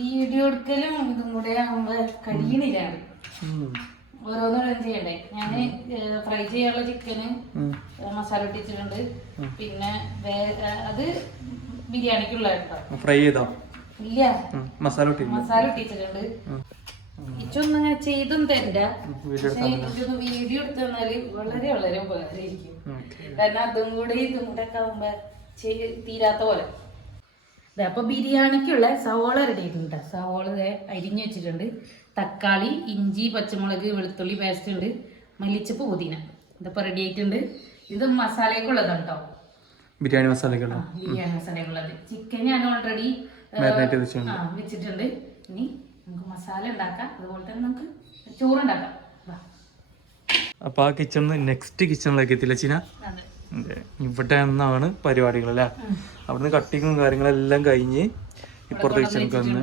Video എടുക്കലും ഇതും കൂടെ ആകുമ്പോ കഴിയണില്ല. ഓരോന്നും ചെയ്യണ്ടേ. ഞാന് ഫ്രൈ ചെയ്യാനുള്ള ചിക്കന് മസാല ഇട്ടിട്ടുണ്ട്. പിന്നെ അത് ബിരിയാണിക്കുള്ള ഫ്രൈ ചെയ്തോ? ഇല്ല, മസാല ഇട്ടിട്ടുണ്ട്. ഇച്ചൊന്നും അങ്ങനെ ചെയ്തും തരണ്ട. പക്ഷെ ഇതൊന്ന് വീഡിയോ എടുത്ത് തന്നാല് വളരെ വളരെ ഉപകാരമായിരിക്കും. കാരണം അതും കൂടെ ഇതും കൂടെ ഒക്കെ ആകുമ്പോ തീരാത്ത പോലെ. അപ്പൊ ബിരിയാണിക്കുള്ള സവോള റെഡി ആയിട്ടുണ്ട്. സവോള അരിഞ്ഞു വെച്ചിട്ടുണ്ട്. തക്കാളി, ഇഞ്ചി, പച്ചമുളക്, വെളുത്തുള്ളി പേസ്റ്റ് ഉണ്ട്. മല്ലിച്ചപ്പ്, പുതിന ഇതിപ്പോ റെഡി ആയിട്ടുണ്ട്. ഇത് മസാലക്കുള്ളതാണ് കേട്ടോ, ബിരിയാണി മസാലക്കുള്ള. ബിരിയാണി മസാലക്കുള്ളത്. ചിക്കൻ ഞാൻ ഓൾറെഡി വെച്ചിട്ടുണ്ട്. ഇനി നമുക്ക് മസാല ഉണ്ടാക്കാം, അതുപോലെ തന്നെ നമുക്ക് ചോറുണ്ടാക്കാം. അപ്പൊ ആ കിച്ചണിന്ന് നെക്സ്റ്റ് കിച്ചണിലേക്ക് എത്തില്ല ചീന. ഇവിടെ നിന്നാണ് പരിപാടികൾ അല്ലേ. അവിടുന്ന് കട്ടിങ്ങും കാര്യങ്ങളെല്ലാം കഴിഞ്ഞ് ഇപ്പുറത്തെ കിച്ചണിക്ക് വന്ന്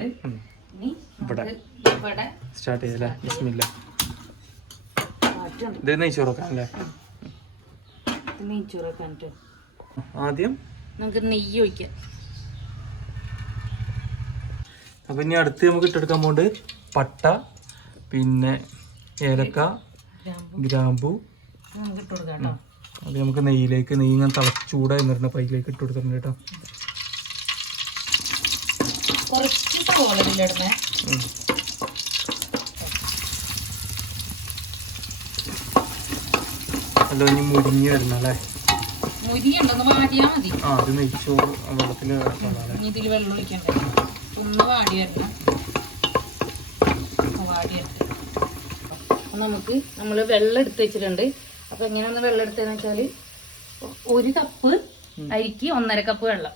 ഇവിടെ സ്റ്റാർട്ട് ചെയ്തല്ലേ. ബിസ്മില്ലാ. ഇത് നെയ്ച്ചോറൊക്കെ അല്ലേ. ആദ്യം നമുക്ക് നെയ്യ് ഒഴിക്കാം. അപ്പൊ ഇനി അടുത്ത് നമുക്ക് ഇട്ടെടുക്കാൻ പോണ്ട് പട്ട, പിന്നെ ഏലക്ക, ഗ്രാമ്പു. അത് നമുക്ക് നെയ്യിലേക്ക്, നെയ്യ് ഇങ്ങനെ ചൂടായി നിറഞ്ഞ പൈലേക്ക് ഇട്ട് കൊടുക്കുന്നുണ്ട് കേട്ടോ. അല്ലോ ഇനി മുരിഞ്ഞ് വരണം അല്ലേ. ആ അത് നെയ്ച്ചോറ് വെള്ളത്തിൽ വെള്ളം ഒഴിക്കണ്ടേ. ഒന്ന് വാടി വരണം. നമുക്ക് നമ്മള് വെള്ളം എടുത്ത് വെച്ചിട്ടുണ്ട്. അപ്പൊ എങ്ങനെയാണ് വെള്ളം എടുത്തതെന്ന് വെച്ചാല് 1 കപ്പ് അരിക്ക് 1.5 കപ്പ് വെള്ളം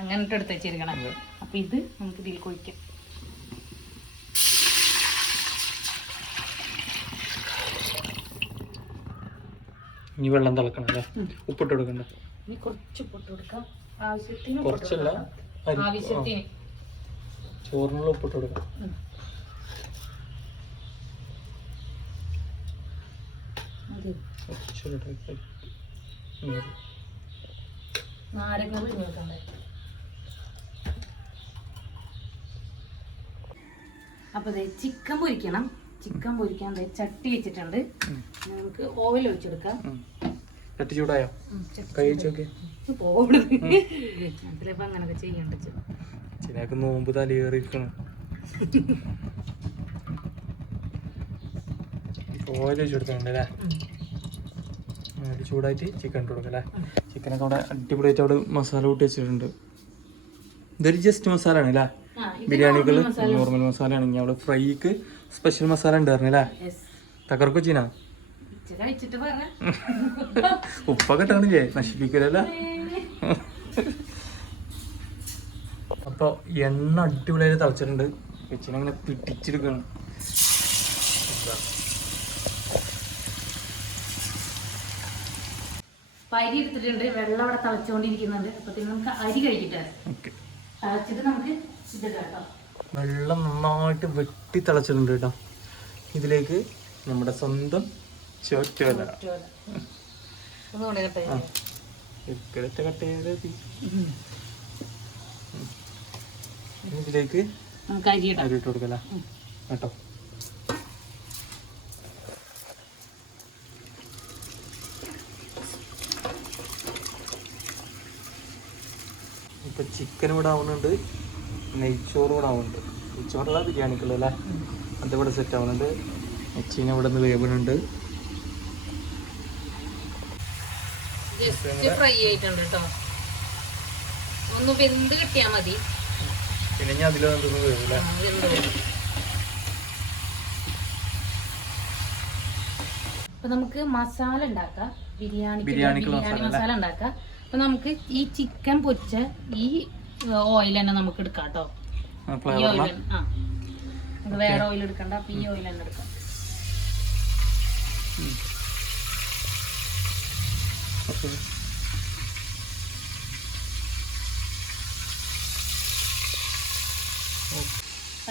അങ്ങനെ എടുത്ത് വെച്ചിരിക്കണം. അപ്പൊ ഇത് നമുക്ക് ഇതിൽ കൊഴിക്കാം. ഇനി വെള്ളം തിളക്കണം അല്ലേ. ഉപ്പിട്ട് കൊടുക്കണ്ട. ഇനി കുറച്ച് ഉപ്പിട്ട് കൊടുക്കാം. ആവശ്യത്തിന്. കുറച്ചല്ല, ആവശ്യത്തിന്. ചോറിനുള്ള ഉപ്പിട്ട് കൊടുക്കാം. നാരങ്ങ പിഴിഞ്ഞെടുക്കണ്ടേ. അപ്പൊ ചിക്കൻ പൊരിക്കണം. ചിക്കൻ പൊരിക്കാൻ ചട്ടി വെച്ചിട്ടുണ്ട്. നമുക്ക് ഓയിൽ ഒഴിച്ചെടുക്കാം. ചട്ടി ചൂടായോ? ചിലപ്പോ അങ്ങനൊക്കെ ചെയ്യണ്ട. ചിലക്ക് നോമ്പ് തലയേറിയിരിക്കണം. ഓയിൽ ഒഴിച്ചെടുക്കുന്നുണ്ട് അല്ലേ. ചൂടായിട്ട് ചിക്കൻ ഇട്ട് കൊടുക്കല്ലേ. ചിക്കനൊക്കെ അവിടെ അടിപൊളിയായിട്ട് അവിടെ മസാല കൂട്ടി വെച്ചിട്ടുണ്ട്. ഇതൊരു ജസ്റ്റ് മസാല ആണ് അല്ലേ. ബിരിയാണികൾ നോർമൽ മസാല ആണെങ്കിൽ അവിടെ ഫ്രൈക്ക് സ്പെഷ്യൽ മസാല ഉണ്ട് പറഞ്ഞല്ലേ. തകർക്കോ ചീന. ഉപ്പൊക്കെ ഇട്ടാണില്ലേ, നശിപ്പിക്കലല്ല. അപ്പൊ എണ്ണ അടിപൊളിയായിട്ട് തിളച്ചിട്ടുണ്ട്. വെച്ചിനങ്ങനെ പിടിച്ചെടുക്കണം. അരി എടുത്തിട്ടുണ്ട്. വെള്ളം അവിടെ തിളച്ചുകൊണ്ടിരിക്കുന്നുണ്ട്. അപ്പൊ നമുക്ക് അരി കഴിക്കട്ടെ. തിളച്ചിട്ട് നമുക്ക് ഇതിടാം. വെള്ളം നന്നായിട്ട് വെട്ടി തിളച്ചിട്ടുണ്ട് കേട്ടോ. ഇതിലേക്ക് നമ്മുടെ സ്വന്തം ചോറ്റോല ഇതിലേക്ക് അരി ഇട്ട് കൊടുക്കല കേട്ടോ. ഇപ്പൊ ചിക്കൻ ഇവിടെ ആവുന്നുണ്ട്, നെയ്ച്ചോറ് ഇവിടെ ആവുന്നുണ്ട്. നെയ്ച്ചോറുള്ള ബിരിയാണിക്കുള്ളല്ലേ. അതിവിടെ സെറ്റ് ആവുന്നുണ്ട്. നെച്ചീന ഇവിടെ നിന്ന് വേവുന്നുണ്ട്. ഫ്രൈ ആയിട്ടുണ്ട് കേട്ടോ. ഒന്ന് വെന്ത് കിട്ടിയാ മതി. പിന്നെ ഞാൻ അതിലൊന്നും വേവില്ല. അപ്പൊ നമുക്ക് മസാല ഉണ്ടാക്കാം. ബിരിയാണി മസാല ഉണ്ടാക്കാം. അപ്പൊ നമുക്ക് ഈ ചിക്കൻ പൊരിച്ച ഈ ഓയിൽ തന്നെ നമുക്ക് എടുക്കാം കേട്ടോ. ഈ ഓയിൽ വേറെ ഓയിൽ എടുക്കണ്ട. അപ്പൊ ഈ ഓയിൽ തന്നെ എടുക്കാം.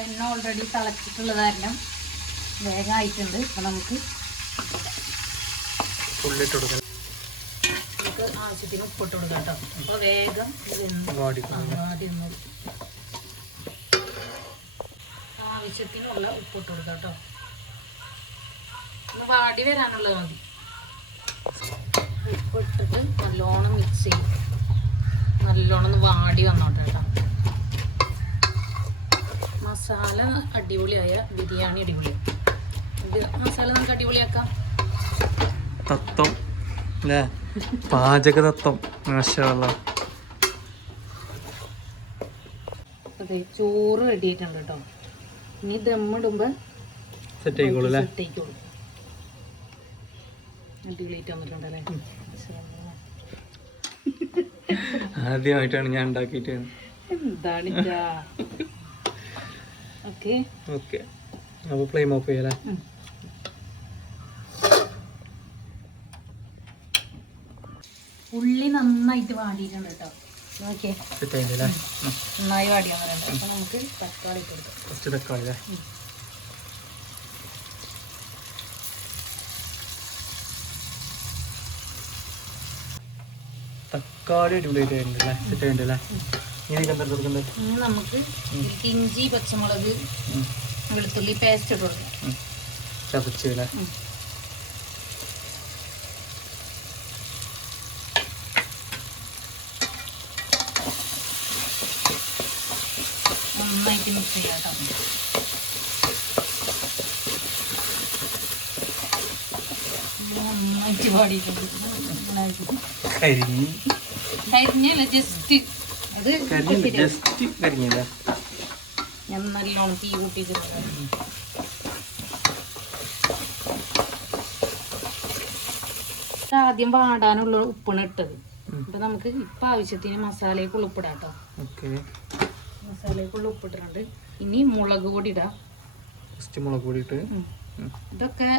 എണ്ണ ഓൾറെഡി തിളച്ചിട്ടുള്ളത് കാരണം വേഗം ആയിട്ടുണ്ട്. അപ്പൊ നമുക്ക് ആവശ്യത്തിന് ഉപ്പിട്ട് കൊടുക്കാം കേട്ടോ. അപ്പൊ വേഗം ആവശ്യത്തിനുള്ള ഉപ്പിട്ട് കൊടുക്കാം കേട്ടോ. ഒന്ന് വാടി വരാനുള്ളത് മതി. ഉപ്പിട്ടിട്ട് നല്ലോണം മിക്സ് ചെയ്യും. നല്ലോണം ഒന്ന് വാടി വന്നോട്ടെ കേട്ടോ. മസാല അടിപൊളിയായ ബിരിയാണി അടിപൊളിയായി. മസാല നമുക്ക് അടിപൊളിയാക്കാം. തത്വം അല്ലേ, പാചക തത്വം. മാഷാ അല്ലാഹ്. അതെ, ചോറ് റെഡി ആയിട്ടുണ്ട് കേട്ടോ. ഇനി ദമ്മിടുമ്പോൾ സെറ്റ് ആയിക്കോളൂ അല്ലേ. സെറ്റ് ആയിക്കോളൂ. അടിപൊളിയായിട്ട് വന്നിട്ടുണ്ടല്ലേ. ആദ്യമായിട്ടാണ് ഞാൻ ഉണ്ടാക്കിയിട്ട്. എന്താണ് ഓക്കെ ഓക്കെ, അപ്പോൾ ഫ്ലെയിം ഓഫ് ചെയ്യല്ലേ. ഉള്ളി നന്നായിട്ട് വാടിയിട്ടുണ്ട് കേട്ടോ. നോക്കിയേ, സെറ്റ് ആയില്ലേ. നന്നായി വാടിയാൻ പറയുന്നത്. അപ്പൊ നമുക്ക് തക്കാളി ഇട്ട് കൊടുക്കാം. ഫസ്റ്റ് തക്കാളി അല്ലേ. തക്കാളി അടിപൊളിയായിട്ടുണ്ട് അല്ലേ, സെറ്റ് ആയിട്ടുണ്ട് അല്ലേ. ഇനി എന്താ കൊടുക്കുന്നത്? ഇനി നമുക്ക് ഇതിലേക്ക് ഇഞ്ചി, പച്ചമുളക്, വെളുത്തുള്ളി പേസ്റ്റ് ഇട്ട് കൊടുക്കാം. ചതച്ച് അല്ലേ. നന്നായിട്ട് മിക്സ് ചെയ്യാം കേട്ടോ. നന്നായിട്ട് പാടിയിട്ടുണ്ട്. കരിഞ്ഞല്ല, ജസ്റ്റ് അത് കരിഞ്ഞില്ല. ഞാൻ നല്ലോണം തീ കൂട്ടിയിട്ട് ആദ്യം വാടാനുള്ള ഉപ്പാണ് ഇട്ടത്. അപ്പൊ നമുക്ക് ഇപ്പൊ ആവശ്യത്തിന് മസാലയ്ക്കുള്ള ഉപ്പിടാം കേട്ടോ. മസാലയ്ക്കുള്ള ഉപ്പിട്ടിട്ടുണ്ട്. ഇനി മുളക് പൊടി ഇടാം. മുളക് പൊടി ഇട്ട് ഇതൊക്കെ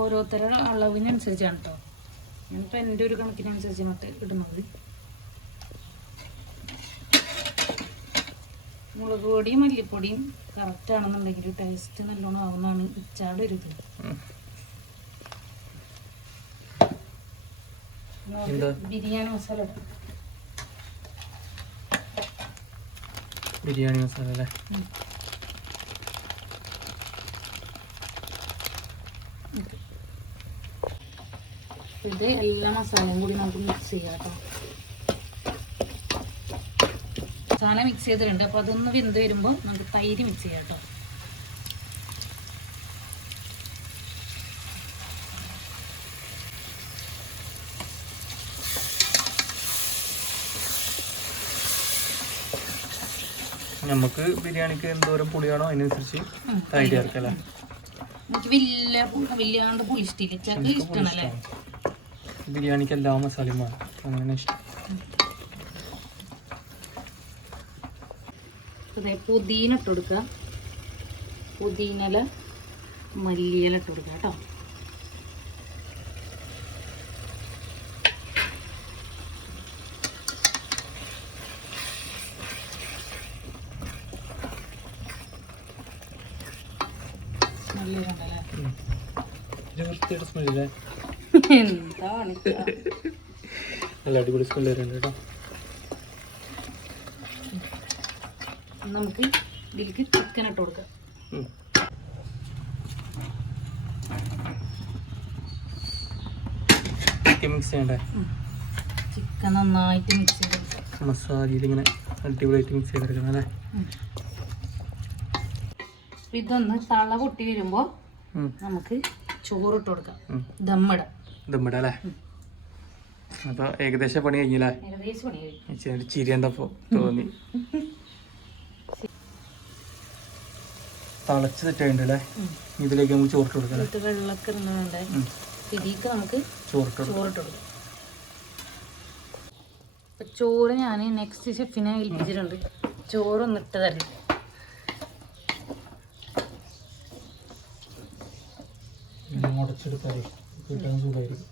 ഓരോരുത്തരുടെ അളവിനനുസരിച്ചാണ് കേട്ടോ. ഞാനിപ്പോൾ എൻ്റെ ഒരു കണക്കിനനുസരിച്ചാണ് ഇടുന്നത്. മുളക് പൊടിയും മല്ലിപ്പൊടിയും കറക്റ്റ് ആണെന്നുണ്ടെങ്കിൽ ടേസ്റ്റ് നല്ലോണം ആവുന്നതാണ് ഇച്ചാടെ ഒരു ഇത്. ബിരിയാണി മസാല ഇടാം. ബിരിയാണി മസാല അല്ലേ. ഇത് എല്ലാ മസാലയും കൂടി നമുക്ക് മിക്സ് ചെയ്യാം കേട്ടോ. മസാല മിക്സ് ചെയ്തിട്ടുണ്ട്. അപ്പോൾ അതൊന്ന് വെന്ത് വരുമ്പോൾ നമുക്ക് തൈര് മിക്സ് ചെയ്യാം കേട്ടോ. നമുക്ക് ബിരിയാണിക്ക് എന്തോരം പുളിയാണോ അതിനനുസരിച്ച് തൈര് ചേർക്കല്ലേ. എനിക്ക് വല്ലാണ്ട് പുളി ഇഷ്ടമില്ല. ചക്ക് ഇഷ്ടമാണല്ലേ. ബിരിയാണിക്ക് എല്ലാ മസാലയും വേണം, അങ്ങനെ ഇഷ്ടം. അതെ, പുതിന ഇട്ട് കൊടുക്കുക. പുതിനല, മല്ലിയില ഇട്ട് കൊടുക്കുക കേട്ടോ. എന്താണ് നല്ല അടിപൊളി സ്മെല്ല് വരുന്നുണ്ട് കേട്ടോ. നമുക്ക് ഇതിലേക്ക് ചിക്കൻ ഇട്ട് കൊടുക്കാം. മിക്സ് ചെയ്യണ്ടേ? ചിക്കൻ നന്നായിട്ട് മിക്സ് ചെയ്തെടുക്കാം. മസാലയിൽ ഇങ്ങനെ അടിപൊളിയായിട്ട് മിക്സ് ചെയ്തെടുക്കണം അല്ലേ. ഇതൊന്ന് തള പൊട്ടി വരുമ്പോൾ നമുക്ക് ചോറിട്ട് കൊടുക്കാം. ദമ്മിടാം അല്ലേ. അപ്പൊ ഏകദേശം പണി കഴിഞ്ഞില്ലേ? ഏകദേശം പണി കഴിഞ്ഞു. ചിരി കണ്ടപ്പോ തോന്നി. തളച്ച് സെറ്റായിട്ടുണ്ട് അല്ലേ. ഇതിലേക്ക് നമുക്ക് ചോറിട്ട് കൊടുക്കാം. വെള്ളമൊക്കെ ഇടുന്നുണ്ട്. ഇതിലേക്ക് നമുക്ക് ചോറിട്ട് കൊടുക്കാം. അപ്പൊ ചോറ് ഞാൻ നെക്സ്റ്റ് ഷെഫിനെ ഏൽപ്പിച്ചിട്ടുണ്ട്. ചോറൊന്നിട്ട് തരും. ഉടച്ചെടുത്താലേ കിട്ടാൻ സുഖമായിരിക്കും.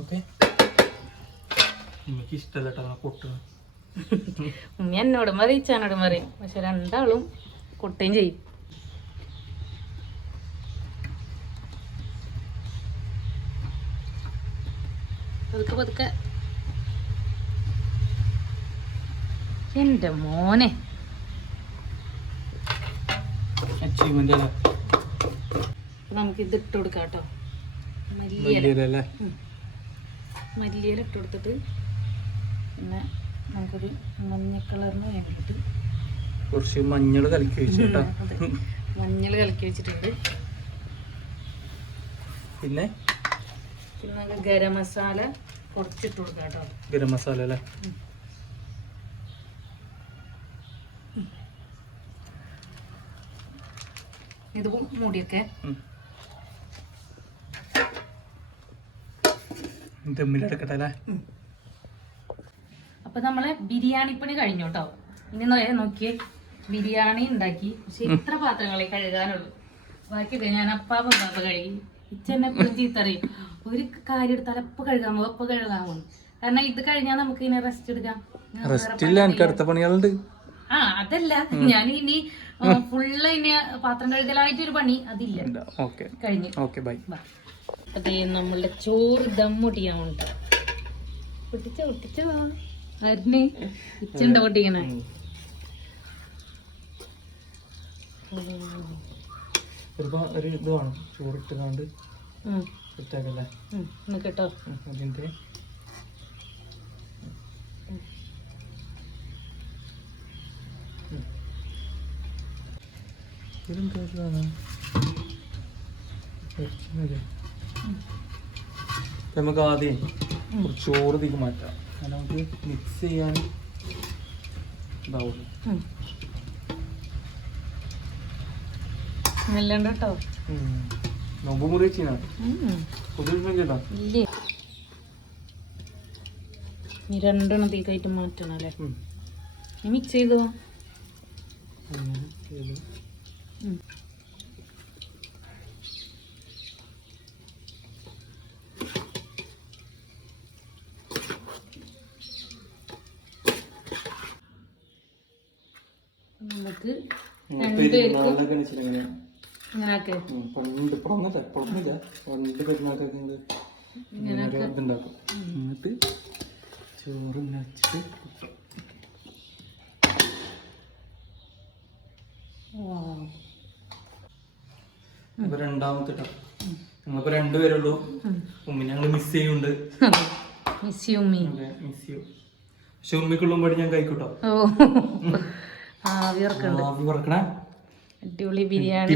ഓക്കെ, എനിക്ക് ഇഷ്ടമല്ല കേട്ടോ പൊട്ടുക. ഉമ്മ എന്നോടും പറയും ഇച്ചാനോടും പറയും. പക്ഷെ രണ്ടാളും കൊട്ടുകയും ചെയ്യും. പതുക്കെ പതുക്കെ. എൻ്റെ മോനെ അച്ചീവ്മെന്റ് അല്ലേ? നമുക്ക് ഇത് ഇട്ട് കൊടുക്കാം കേട്ടോ. മല്ലിയില അല്ലേ? മല്ലിയില ഇട്ട് കൊടുത്തിട്ട് പിന്നെ നമുക്കൊരു മഞ്ഞ കളറിന് വേണ്ടിയിട്ട് കുറച്ച് മഞ്ഞൾ കലക്കി വെച്ചു കേട്ടോ. മഞ്ഞൾ കലക്കി വെച്ചിട്ടുണ്ട്. പിന്നെ നമുക്ക് ഗരം മസാല കുറച്ചിട്ട് കൊടുക്കാം കേട്ടോ. ഗരം മസാല അല്ലേ? ഇത് മൂടിയൊക്കെ ദമ്മിലെടുക്കട്ടെ അല്ലേ? അപ്പൊ നമ്മളെ ബിരിയാണി പണി കഴിഞ്ഞു കേട്ടോ. ഇനി നോക്കിയേ, ബിരിയാണി ഉണ്ടാക്കി. പക്ഷെ ഇത്ര പാത്രങ്ങളെ കഴുകാനുള്ളൂ. ബാക്കിയൊക്കെ ഞാൻ അപ്പാ പറഞ്ഞപ്പോ കഴുകി. ഇച്ചെന്നെ എപ്പോഴും ചീത്തറിയും, ഒരു കാര്യം എടുത്താൽ എപ്പോൾ കഴുകാമോ എപ്പോൾ കഴുകാമോ. കാരണം ഇത് കഴിഞ്ഞാൽ നമുക്ക് ഇനി റെസ്റ്റ് എടുക്കാം. റെസ്റ്റ് ഇല്ല, എനിക്ക് അടുത്ത പണികളുണ്ട്. ആ അതല്ല, ഞാൻ ഇനി ഫുള്ള് ഇനി പാത്രം കഴുകലായിട്ടൊരു പണി അതില്ല. കഴിഞ്ഞു. ബൈ. അതെ, നമ്മളുടെ ചോറ് ദമ്മൊട്ടിക്കാൻ വേണ്ടിട്ടാ. ഒട്ടിച്ചോ അരിന് ഇച്ചുണ്ടോ പൊട്ടിക്കണേ? ഒരു ഇത് വേണം, ചോറിട്ടാണ്ട് സെറ്റാക്കല്ലേ കേട്ടോ. അതിന്റെ നമുക്ക് ആദ്യം ചോറ് തീക്ക് മാറ്റാം. നമുക്ക് മിക്സ് ചെയ്യാൻ ഇതാവുള്ളൂ. സ്മെല്ലുണ്ട് കേട്ടോ. നോമ്പ് മുറി വെച്ചാ പുതിയ ഇല്ലേ? ഈ രണ്ടെണ്ണം തീക്കായിട്ട് മാറ്റണം അല്ലേ? മിക്സ് ചെയ്തോ. നമുക്ക് രണ്ടുപേർക്കും ഇങ്ങനാക്ക്. എന്നിട്ട് ചോറ് വെച്ചിട്ട് ഇപ്പൊ രണ്ടാമത്തെ ഞങ്ങളിപ്പോ രണ്ടുപേരുള്ളൂ. ഉമ്മി ഞങ്ങള് മിസ് ചെയ്യുന്നുണ്ട്. മിസ് യു ഉമ്മി. പക്ഷെ ഉമ്മിക്കുള്ളും പടി ഞാൻ കഴിക്കൂട്ടോ. ആവി വറക്കണേ. അടിപൊളി ബിരിയാണി.